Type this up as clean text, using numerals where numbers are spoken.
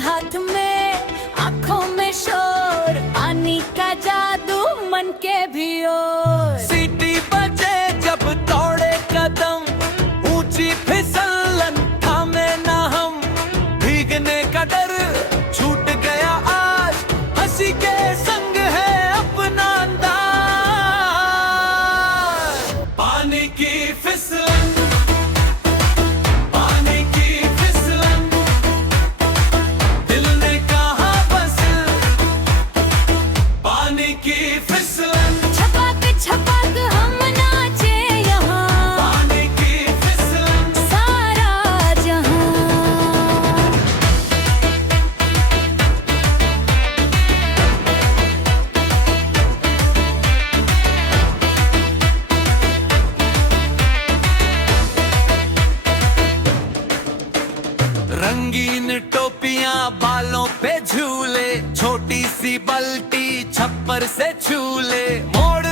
हाथ में, आंखों में शोर, पानी का जादू मन के भी ओर। सीटी बजे जब दौड़े कदम, ऊंची फिसलन थामे ना हम, भीगने का डर छूट गया आज, हंसी के संग है अपना अंदाज। पानी की फिसलन, पानी की फिसलन, दिल ने कहा बस, पानी की फिसलन, छपाक छपाक हम नाचे यहाँ, पानी की फिसलन, सारा जहां। रंगीन टोपियां बालों पे झूले, छोटी सी बल्टी छप्पर से छूले, मोड़